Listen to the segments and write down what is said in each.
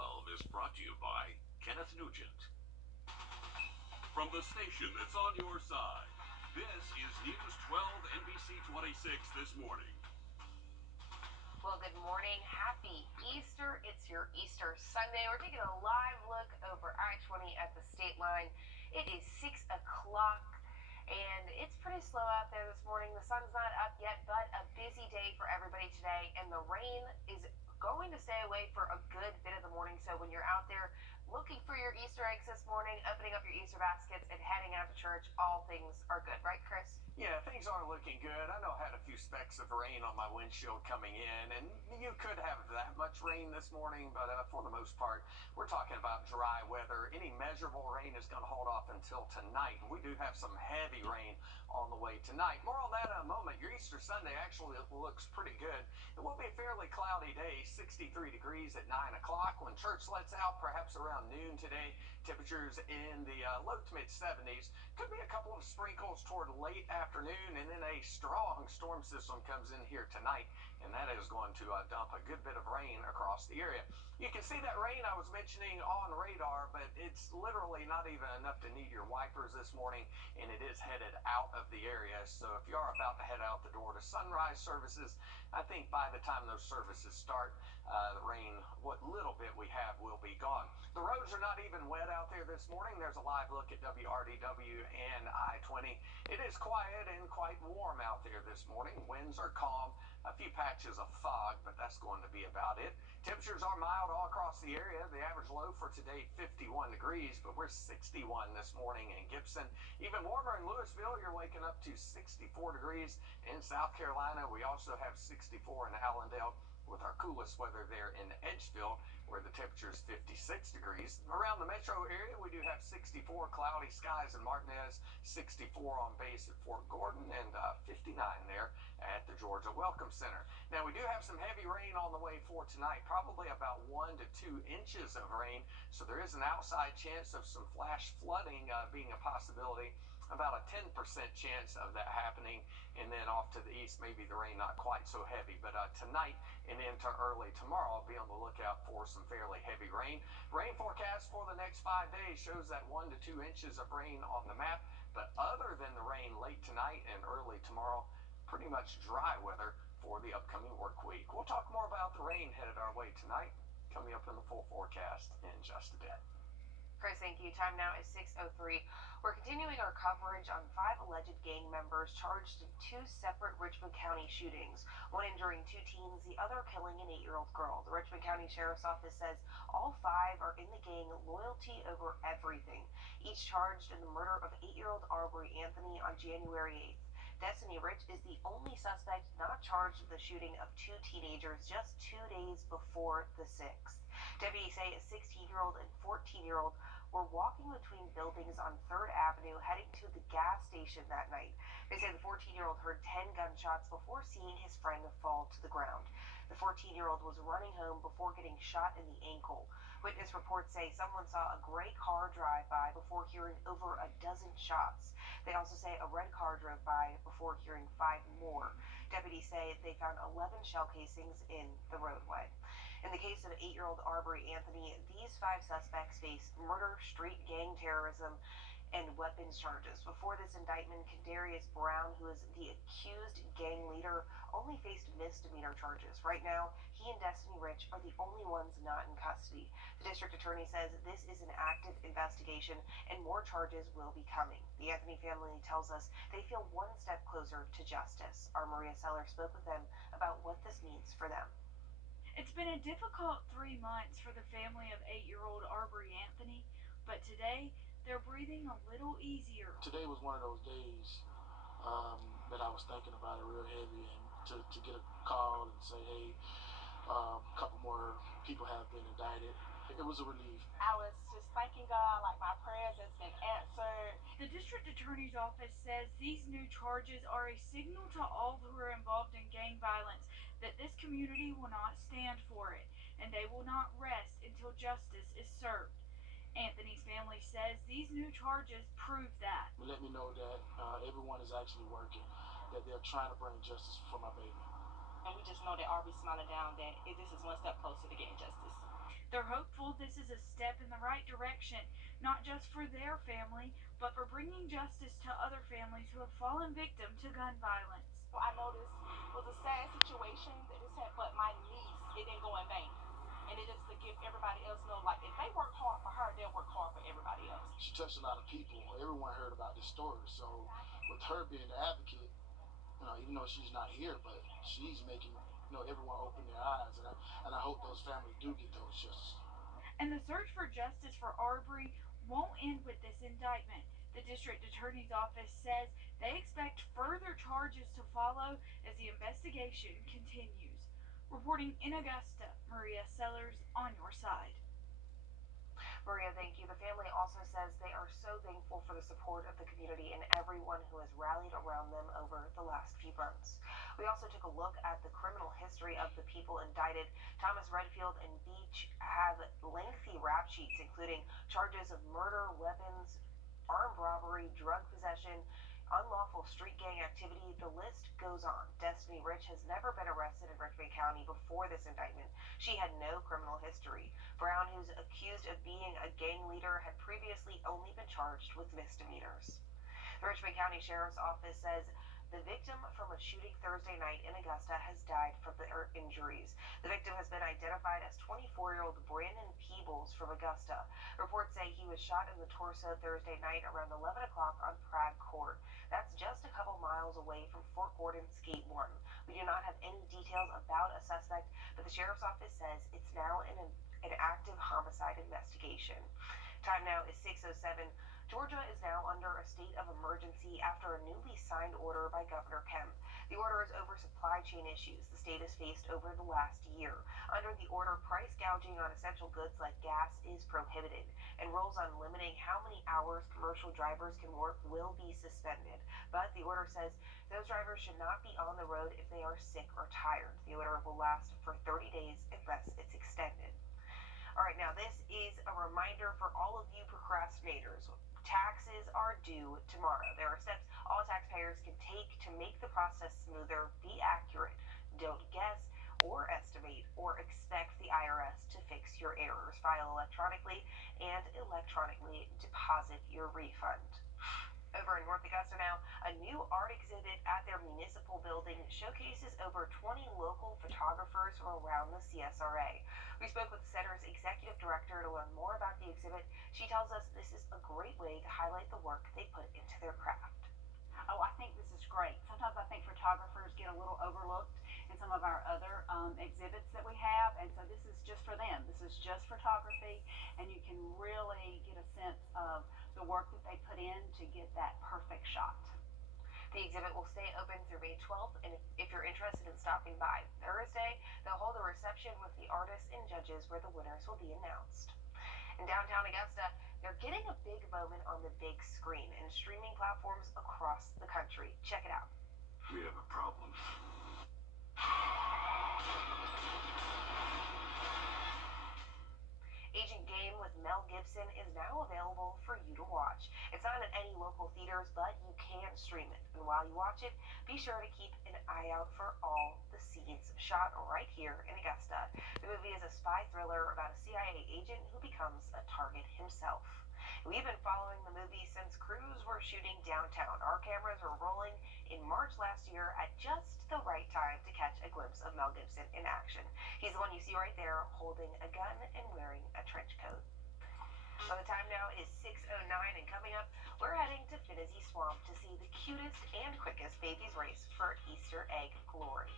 12 is brought to you by Kenneth Nugent. From the station that's on your side, this is News 12 NBC 26 this morning. Well, good morning. Happy Easter. It's your Easter Sunday. We're taking a live look over I-20 at the state line. It is 6 o'clock, and it's pretty slow out there this morning. The sun's not up yet, but a busy day for everybody today, and the rain is going to stay away for a good bit of the morning. So when you're out there looking for your Easter eggs this morning, opening up your Easter baskets, and heading out to church, all things are good. Right, Chris? Yeah, things are looking good. I know I had a few specks of rain on my windshield coming in, and you could have that much rain this morning, but for the most part, we're talking about dry weather. Any measurable rain is going to hold off until tonight. We do have some heavy rain on the way tonight. More on that in a moment. Your Easter Sunday actually looks pretty good. It will be a fairly cloudy day, 63 degrees at 9 o'clock. When church lets out, perhaps around noon today, temperatures in the low to mid 70s. Could be a couple of sprinkles toward late afternoon, and then a strong storm system comes in here tonight, and that is going to dump a good bit of rain across the area. You can see that rain I was mentioning on radar, but it's literally not even enough to need your wipers this morning, and it is headed out of the area. So if you are about to head out the door to sunrise services, I think by the time those services start, the rain, what little bit we have, will be gone. The roads are not even wet out there this morning. There's a live look at Wrdw and I-20. It is quiet and quite warm out there this morning. Winds are calm, a few patches of fog, but that's going to be about it. Temperatures are mild all across the area. The average low for today, 51 degrees, but we're 61 this morning in Gibson. Even warmer in Louisville, you're waking up to 64 degrees. In South Carolina, we also have 64 in Allendale, with our coolest weather there in Edgefield, where the temperature is 56 degrees. Around the metro area, we do have 64 cloudy skies in Martinez, 64 on base at Fort Gordon, and 59 there at the Georgia Welcome Center. Now, we do have some heavy rain on the way for tonight, probably about 1 to 2 inches of rain, so there is an outside chance of some flash flooding being a possibility. About a 10% chance of that happening, and then off to the east, maybe the rain not quite so heavy, but tonight and into early tomorrow, I'll be on the lookout for some fairly heavy rain. Rain forecast for the next 5 days shows that 1 to 2 inches of rain on the map, but other than the rain late tonight and early tomorrow, pretty much dry weather for the upcoming work week. We'll talk more about the rain headed our way tonight, coming up in the full forecast in just a bit. Chris, thank you. Time now is 6:03. We're continuing our coverage on 5 alleged gang members charged in 2 separate Richmond County shootings, one injuring 2 teens, the other killing an 8-year-old girl. The Richmond County Sheriff's Office says all 5 are in the gang loyalty over everything, each charged in the murder of 8-year-old Arbery Anthony on January 8th. Destiny Rich is the only suspect not charged with the shooting of 2 teenagers just 2 days before the 6th. Deputies say a 16-year-old and 14-year-old were walking between buildings on 3rd Avenue heading to the gas station that night. They say the 14-year-old heard 10 gunshots before seeing his friend fall to the ground. The 14-year-old was running home before getting shot in the ankle. Witness reports say someone saw a gray car drive by before hearing over a dozen shots. They also say a red car drove by before hearing 5 more. Deputies say they found 11 shell casings in the roadway. In the case of 8-year-old Arbery Anthony, these 5 suspects face murder, street gang terrorism, and weapons charges. Before this indictment, Kendarius Brown, who is the accused gang leader, only faced misdemeanor charges. Right now, he and Destiny Rich are the only ones not in custody. The district attorney says this is an active investigation and more charges will be coming. The Anthony family tells us they feel one step closer to justice. Our Maria Seller spoke with them about what this means for them. It's been a difficult 3 months for the family of 8-year-old Arbery Anthony, but today they're breathing a little easier. Today was one of those days that I was thinking about it real heavy, and to get a call and say, hey, a couple more people have been indicted, it was a relief. I was just thanking God, like my prayers has been answered. The district attorney's office says these new charges are a signal to all who are involved in gang violence that this community will not stand for it, and they will not rest until justice is served. Anthony's family says these new charges prove that. Let me know that everyone is actually working, that they're trying to bring justice for my baby. And we just know that Arbery's smiling down that this is one step closer to getting justice. They're hopeful this is a step in the right direction, not just for their family, but for bringing justice to other families who have fallen victim to gun violence. I know this was a sad situation that this had, but my niece, it didn't go in vain. And it is to give everybody else know, like, if they work hard for her, they'll work hard for everybody else. She touched a lot of people. Everyone heard about this story. So with her being the advocate, even though she's not here, but she's making, everyone open their eyes. And I hope those families do get those justice. And the search for justice for Arbery won't end with this indictment. The district attorney's office says they expect further charges to follow as the investigation continues. Reporting in Augusta, Maria Sellers on your side. Maria, thank you. The family also says they are so thankful for the support of the community and everyone who has rallied around them over the last few months. We also took a look at the criminal history of the people indicted. Thomas Redfield and Beach have lengthy rap sheets, including charges of murder, weapons, armed robbery, drug possession, unlawful street gang activity. The list goes on. Destiny Rich has never been arrested in Richmond County before this indictment. She had no criminal history. Brown, who's accused of being a gang leader, had previously only been charged with misdemeanors. The Richmond County Sheriff's Office says the victim from a shooting Thursday night in Augusta has died from their injuries. The victim has been identified as 24-year-old Brandon Peebles from Augusta. Reports say he was shot in the torso Thursday night around 11 o'clock on Prague Court. That's just a couple miles away from Fort Gordon's Gate 1. We do not have any details about a suspect, but the Sheriff's Office says it's now in an active homicide investigation. Time now is 6:07. Georgia is now under a state of emergency after a newly signed order by Governor Kemp. The order is over supply chain issues the state has faced over the last year. Under the order, price gouging on essential goods like gas is prohibited, and rules on limiting how many hours commercial drivers can work will be suspended. But the order says those drivers should not be on the road if they are sick or tired. The order will last for 30 days unless it's extended. All right, now this is a reminder for all of you procrastinators. Taxes are due tomorrow. There are steps all taxpayers can take to make the process smoother. Be accurate. Don't guess or estimate or expect the IRS to fix your errors. File electronically and electronically deposit your refund. Over in North Augusta now, a new art exhibit at their municipal building showcases over 20 local photographers from around the CSRA. We spoke with the center's executive director to learn more about the exhibit. She tells us this is a great way to highlight the work they put into their craft. Oh, I think this is great. Sometimes I think photographers get a little overlooked in some of our other exhibits that we have, and so this is just for them. This is just photography, and you can really get a sense of the work that they put in to get that perfect shot. The exhibit will stay open through May 12th, and if you're interested in stopping by Thursday, they'll hold a reception with the artists and judges where the winners will be announced. In downtown Augusta, they're getting a big moment on the big screen and streaming platforms across the country. Check it out. We have a problem. Agent Game with Mel Gibson is now available for you to watch. It's not at any local theaters, but you can stream it. And while you watch it, be sure to keep an eye out for all the scenes shot right here in Augusta. The movie is a spy thriller about a CIA agent who becomes a target himself. We've been following the movie since crews were shooting downtown. Our cameras were rolling in March last year at just the right time to catch a glimpse of Mel Gibson in action. He's the one you see right there holding a gun and wearing a trench coat. Well, the time now is 6:09, and coming up, we're heading to Finnissy Swamp to see the cutest and quickest babies race for Easter egg glory.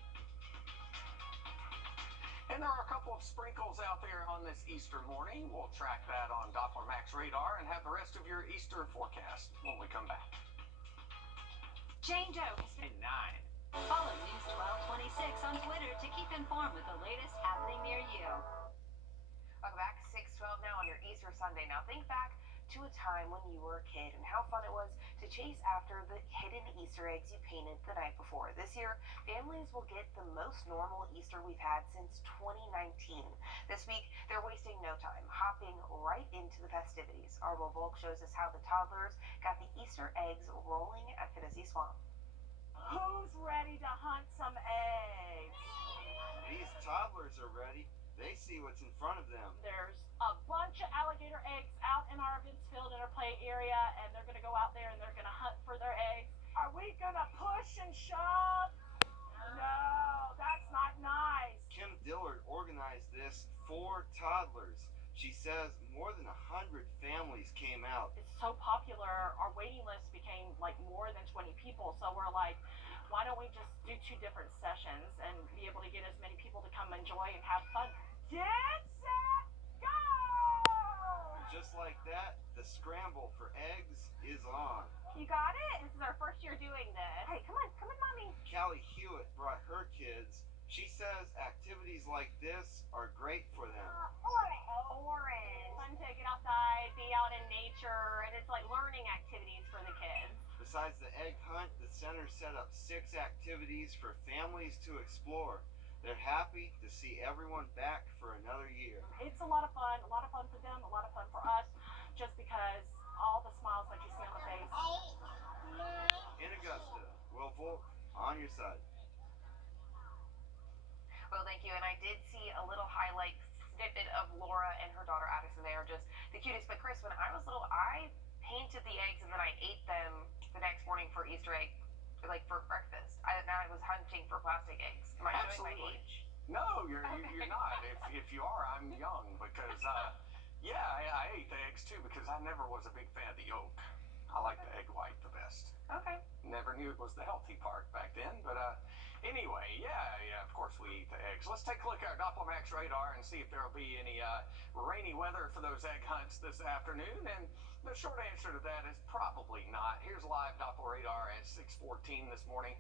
And there are a couple of sprinkles out there on this Easter morning. We'll track that on Doppler Max radar and have the rest of your Easter forecast when we come back. Jane Doe has been 9. Follow News 1226 on Twitter to keep informed with the latest happening near you. Welcome back, 6:12 now on your Easter Sunday. Now think back to a time when you were a kid and how fun it was to chase after the hidden Easter eggs you painted the night before. This year, families will get the most normal Easter we've had since 2019. This week, they're wasting no time, hopping right into the festivities. Arvo Volk shows us how the toddlers got the Easter eggs rolling at Finnissy Swamp. Who's ready to hunt some eggs? These toddlers are ready. They see what's in front of them. There's a bunch of alligator eggs out in our events field in our play area, and they're going to go out there and they're going to hunt for their eggs. Are we going to push and shove? No, that's not nice. Kim Dillard organized this for toddlers. She says more than 100 families came out. It's so popular, our waiting list became like more than 20 people, so we're like, why don't we just do 2 different sessions and be able to get as many people to come enjoy and have fun? Get set, go! Just like that, the scramble for eggs is on. You got it? This is our first year doing this. Hey, come on, mommy. Callie Hewitt brought her kids. She says activities like this are great for them. Orange. Fun to get outside, be out in nature, and it's like learning activities for the kids. Besides the egg hunt, the center set up 6 activities for families to explore. They're happy to see everyone back for another year. It's a lot of fun for them, a lot of fun for us, just because all the smiles that you see on the face. In Augusta, Will Volk, on your side. Well, thank you. And I did see a little highlight snippet of Laura and her daughter Addison. They are just the cutest. But Chris, when I was little, I painted the eggs and then I ate them the next morning for Easter egg, like for breakfast. I was hunting for plastic eggs. Am I showing my age? No, you're not. If you are, I'm young because yeah, I ate the eggs too because I never was a big fan of the yolk. I like the egg white the best. Okay. Never knew it was the healthy part back then, but anyway, yeah, of course we eat the eggs. Let's take a look at our Doppelmax radar and see if there will be any rainy weather for those egg hunts this afternoon. And the short answer to that is probably not. Here's live Doppler radar at 6:14 this morning.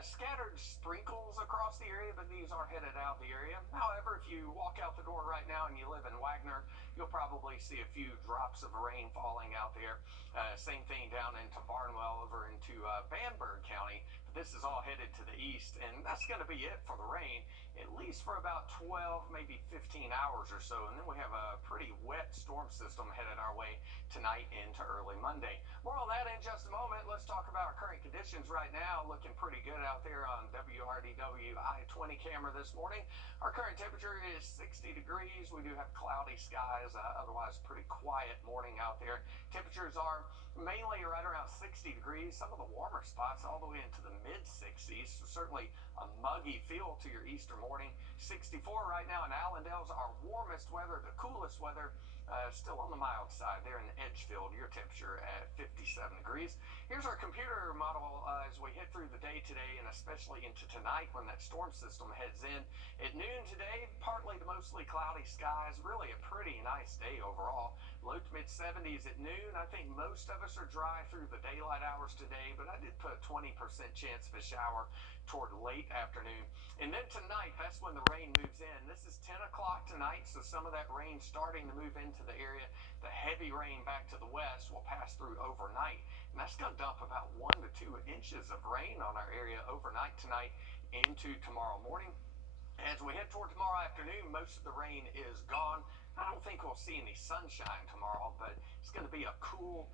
Scattered sprinkles across the area, but these are headed out the area. However, if you walk out the door right now and you live in Wagner, you'll probably see a few drops of rain falling out there. Same thing down into Barnwell over into Bamberg County. This is all headed to the east, and that's going to be it for the rain, at least for about 12, maybe 15 hours or so. And then we have a pretty wet storm system headed our way tonight into early Monday. More on that in just a moment. Let's talk about our current conditions right now. Looking pretty good out there on WRDW I-20 camera this morning. Our current temperature is 60 degrees. We do have cloudy skies, otherwise pretty quiet morning out there. Temperatures are mainly right around 60 degrees. Some of the warmer spots all the way into the mid-60s. So certainly a muggy feel to your Easter morning. 64 right now in Allendale's our warmest weather, the coolest weather. Still on the mild side there in Edgefield. Your temperature at 57 degrees. Here's our computer model as we head through the day today, and especially into tonight when that storm system heads in. At noon today, partly to mostly cloudy skies. Really a pretty nice day overall. Low to mid 70s at noon. I think most of us are dry through the daylight hours today, but I did put a 20% chance of a shower toward late afternoon. And then tonight, that's when the rain moves in. This is 10 o'clock tonight, so some of that rain starting to move into the area. The heavy rain back to the west will pass through overnight, and that's going to dump about 1 to 2 inches of rain on our area overnight tonight into tomorrow morning. As we head toward tomorrow afternoon, most of the rain is gone. I don't think we'll see any sunshine tomorrow, but it's going to be a cool,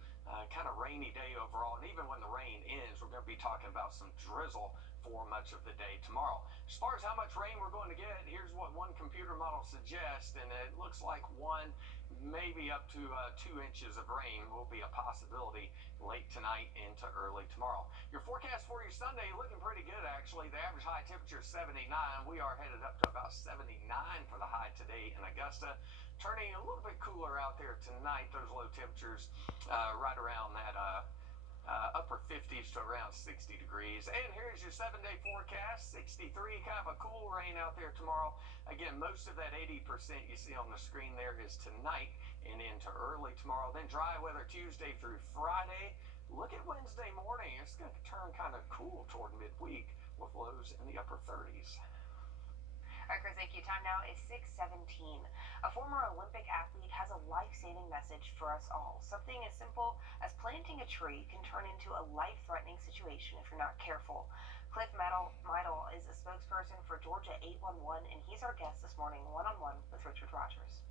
kind of rainy day overall. And even when the rain ends, we're going to be talking about some drizzle for much of the day tomorrow. As far as how much rain we're going to get, here's what one computer model suggests, and it looks like 1, maybe up to 2 inches of rain will be a possibility late tonight into early tomorrow. Your forecast for your Sunday looking pretty good, actually. The average high temperature is 79. We are headed up to about 79 for the high today in Augusta. Turning a little bit cooler out there tonight. Those low temperatures right around that upper 50s to around 60 degrees. And here's your 7-day forecast. 63, kind of a cool rain out there tomorrow. Again, most of that 80% you see on the screen there is tonight and into early tomorrow. Then dry weather Tuesday through Friday. Look at Wednesday morning. It's going to turn kind of cool toward midweek with lows in the upper 30s. All right, Chris, thank you. Time now is 6:17. A former Olympic athlete has a life-saving message for us all. Something as simple as planting a tree can turn into a life-threatening situation if you're not careful. Cliff Meidel is a spokesperson for Georgia 811, and he's our guest this morning, one-on-one with Richard Rogers.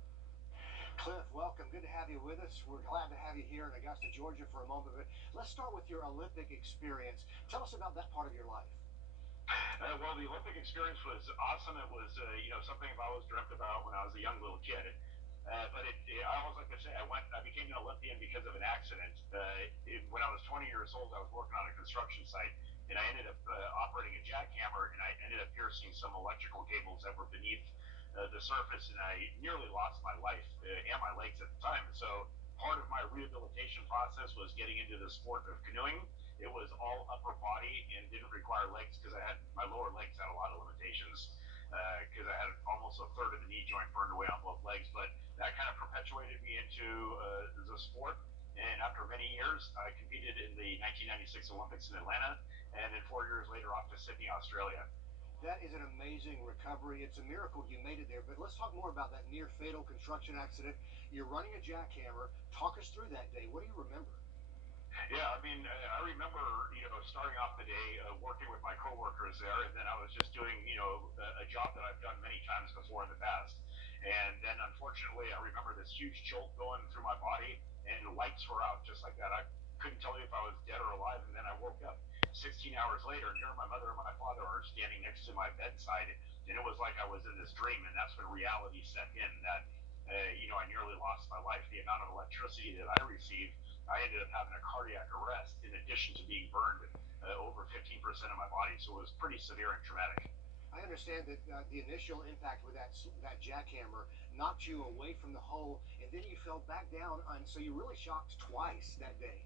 Cliff, welcome. Good to have you with us. We're glad to have you here in Augusta, Georgia for a moment. But let's start with your Olympic experience. Tell us about that part of your life. Well, the Olympic experience was awesome. It was, something I've always dreamt about when I was a young little kid. I always like to say I became an Olympian because of an accident. When I was 20 years old, I was working on a construction site, and I ended up operating a jackhammer, and I ended up piercing some electrical cables that were beneath the surface, and I nearly lost my life and my legs at the time. So part of my rehabilitation process was getting into the sport of canoeing. It was all upper body and didn't require legs because my lower legs had a lot of limitations because I had almost a third of the knee joint burned away on both legs. But that kind of perpetuated me into the sport. And after many years, I competed in the 1996 Olympics in Atlanta, and then 4 years later off to Sydney, Australia. That is an amazing recovery. It's a miracle you made it there. But let's talk more about that near fatal construction accident. You're running a jackhammer. Talk us through that day. What do you remember? Yeah, I remember, starting off the day working with my coworkers there, and then I was just doing, a job that I've done many times before in the past. And then, unfortunately, I remember this huge jolt going through my body, and the lights were out just like that. I couldn't tell you if I was dead or alive, and then I woke up 16 hours later, and here my mother and my father are standing next to my bedside, and it was like I was in this dream, and that's when reality set in that, I nearly lost my life. The amount of electricity that I received, I ended up having a cardiac arrest in addition to being burned over 15% of my body. So it was pretty severe and traumatic. I understand that the initial impact with that jackhammer knocked you away from the hole, and then you fell back down, and so you really shocked twice that day.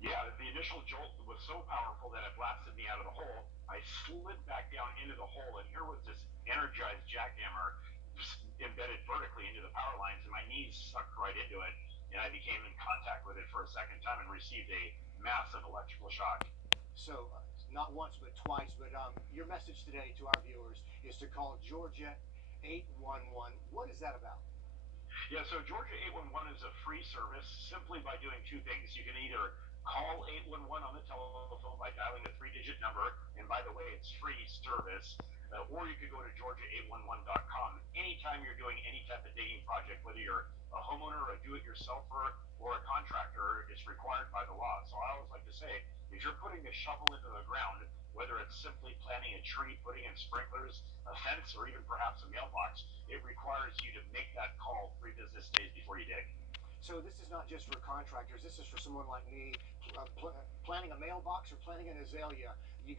Yeah, the initial jolt was so powerful that it blasted me out of the hole. I slid back down into the hole, and here was this energized jackhammer just embedded vertically into the power lines, and my knees sucked right into it, and I became in contact with it for a second time and received a massive electrical shock. So, not once but twice. But your message today to our viewers is to call Georgia 811. What is that about? Yeah, so Georgia 811 is a free service simply by doing two things. You can either call 811 on the telephone by dialing the three-digit number, and by the way, it's free service, or you could go to Georgia811.com. Anytime you're doing any type of digging project, whether you're a homeowner, a do-it-yourselfer, or a contractor, it's required by the law. So I always like to say, if you're putting a shovel into the ground, whether it's simply planting a tree, putting in sprinklers, a fence, or even perhaps a mailbox, it requires you to make that call 3 business days before you dig. So this is not just for contractors. This is for someone like me, planting a mailbox or planting an azalea. You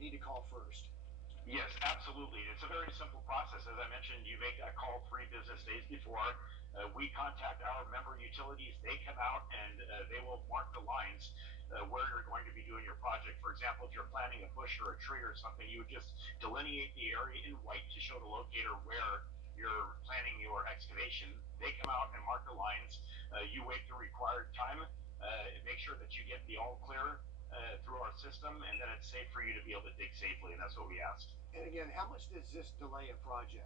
need to call first. Yes, absolutely. It's a very simple process. As I mentioned, you make that call 3 business days before. We contact our member utilities. They come out and they will mark the lines where you're going to be doing your project. For example, if you're planting a bush or a tree or something, you would just delineate the area in white to show the locator where you're planning your excavation. They come out and mark the lines. You wait the required time, make sure that you get the all clear through our system, and then it's safe for you to be able to dig safely, and that's what we ask. And again, how much does this delay a project?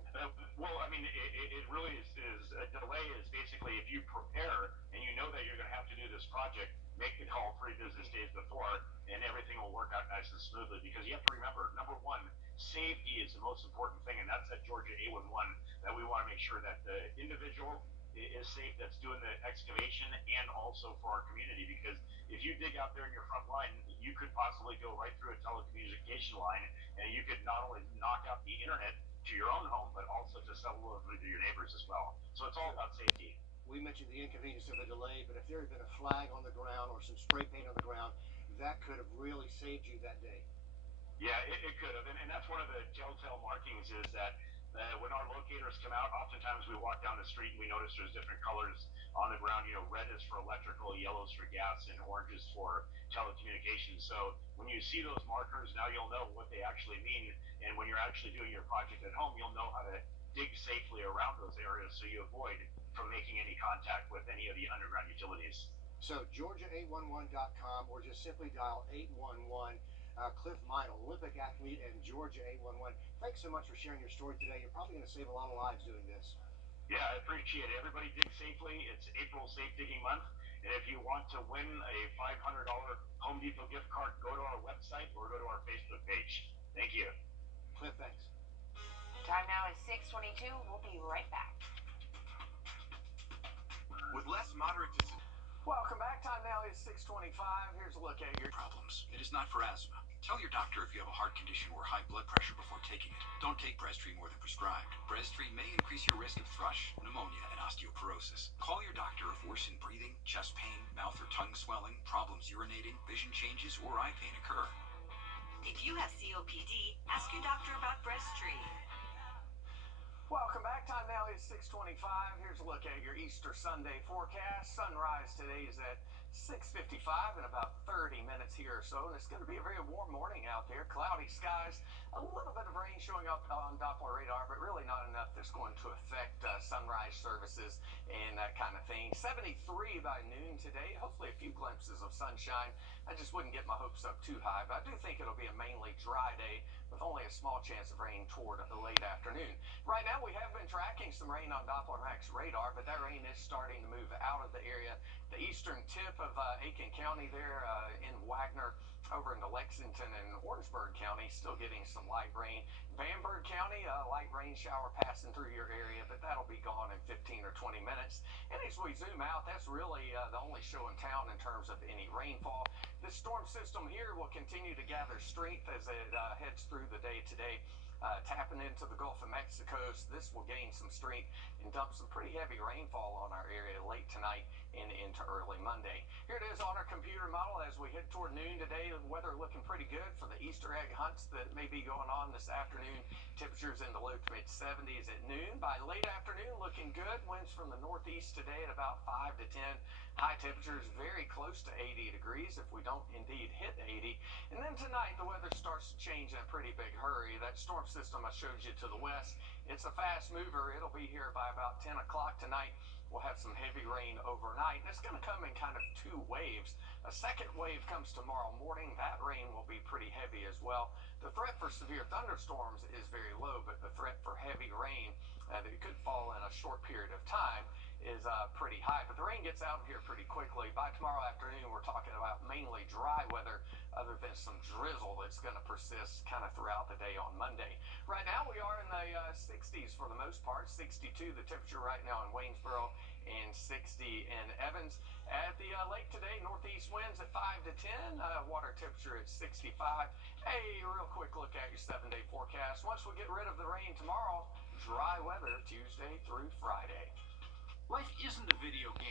Well, it really is a delay is basically if you prepare and you know that you're going to have to do this project, make the call 3 business days before, and everything will work out nice and smoothly. Because you have to remember, number one, safety is the most important thing, and that's at Georgia 811, that we want to make sure that the individual is safe that's doing the excavation, and also for our community, because if you dig out there in your front line, you could possibly go right through a telecommunication line, and you could not only knock out the internet to your own home, but also to cellular to your neighbors as well. So it's all about safety. We mentioned the inconvenience of the delay, but if there had been a flag on the ground or some spray paint on the ground, that could have really saved you that day. Yeah, it could have, and that's one of the telltale markings is that when our locators come out, oftentimes we walk down the street and we notice there's different colors on the ground. Red is for electrical, yellow is for gas, and orange is for telecommunications. So when you see those markers, now you'll know what they actually mean, and when you're actually doing your project at home, you'll know how to dig safely around those areas so you avoid from making any contact with any of the underground utilities. So Georgia811.com, or just simply dial 811. Cliff Mine, Olympic athlete, and Georgia 811. Thanks so much for sharing your story today. You're probably going to save a lot of lives doing this. Yeah, I appreciate it. Everybody dig safely. It's April Safe Digging Month. And if you want to win a $500 Home Depot gift card, go to our website or go to our Facebook page. Thank you. Cliff, thanks. Time now is 6:22. We'll be right back. With less moderate to... Welcome back. Time now is 6:25. Here's a look at your problems. It is not for asthma. Tell your doctor if you have a heart condition or high blood pressure before taking it. Don't take Breztri more than prescribed. Breztri may increase your risk of thrush, pneumonia, and osteoporosis. Call your doctor if worsened breathing, chest pain, mouth or tongue swelling, problems urinating, vision changes, or eye pain occur. If you have COPD, ask your doctor about Breztri. Welcome back. Time now is 6:25. Here's a look at your Easter Sunday forecast. Sunrise today is at 6:55 in about 30 minutes here or so, and it's going to be a very warm morning out there. Cloudy skies, a little bit of rain showing up on Doppler radar, but really not enough that's going to affect sunrise services and that kind of thing. 73 by noon today. Hopefully a few glimpses of sunshine. I just wouldn't get my hopes up too high, but I do think it'll be a mainly dry day with only a small chance of rain toward the late afternoon. Right now we have been tracking some rain on Doppler Max radar, but that rain is starting to move out of the area. The eastern tip of Aiken County there in Wagner over into Lexington and Orangeburg County still getting some light rain. Bamberg County, a light rain shower passing through your area, but that'll be gone in 15 or 20 minutes. And as we zoom out, that's really the only show in town in terms of any rainfall. This storm system here will continue to gather strength as it heads through the day today. Tapping into the Gulf of Mexico, so this will gain some strength and dump some pretty heavy rainfall on our area late tonight and into early Monday. Here it is on our computer model as we head toward noon today. The weather looking pretty good for the Easter egg hunts that may be going on this afternoon. Temperatures in the low to mid 70s at noon. By late afternoon, looking good. Winds from the northeast today at about 5 to 10. High temperatures very close to 80 degrees if we don't indeed hit 80. And then tonight the weather starts to change in a pretty big hurry. That storm system I showed you to the west, it's a fast mover. It'll be here by about 10 o'clock tonight. We'll have some heavy rain overnight. It's going to come in kind of two waves. A second wave comes tomorrow morning. That rain will be pretty heavy as well. The threat for severe thunderstorms is very low, but the threat for heavy rain that could fall in a short period of time is pretty high. But the rain gets out of here pretty quickly. By tomorrow afternoon, we're talking about mainly dry weather other than some drizzle that's going to persist kind of throughout the day on Monday. Right now, we are in the 60s for the most part. 62 the temperature right now in Waynesboro and 60 in Evans. At the lake today, northeast winds at 5 to 10. Water temperature at 65. A real quick look at your 7-day forecast. Once we get rid of the rain tomorrow, dry weather Tuesday through Friday. Life isn't a video game.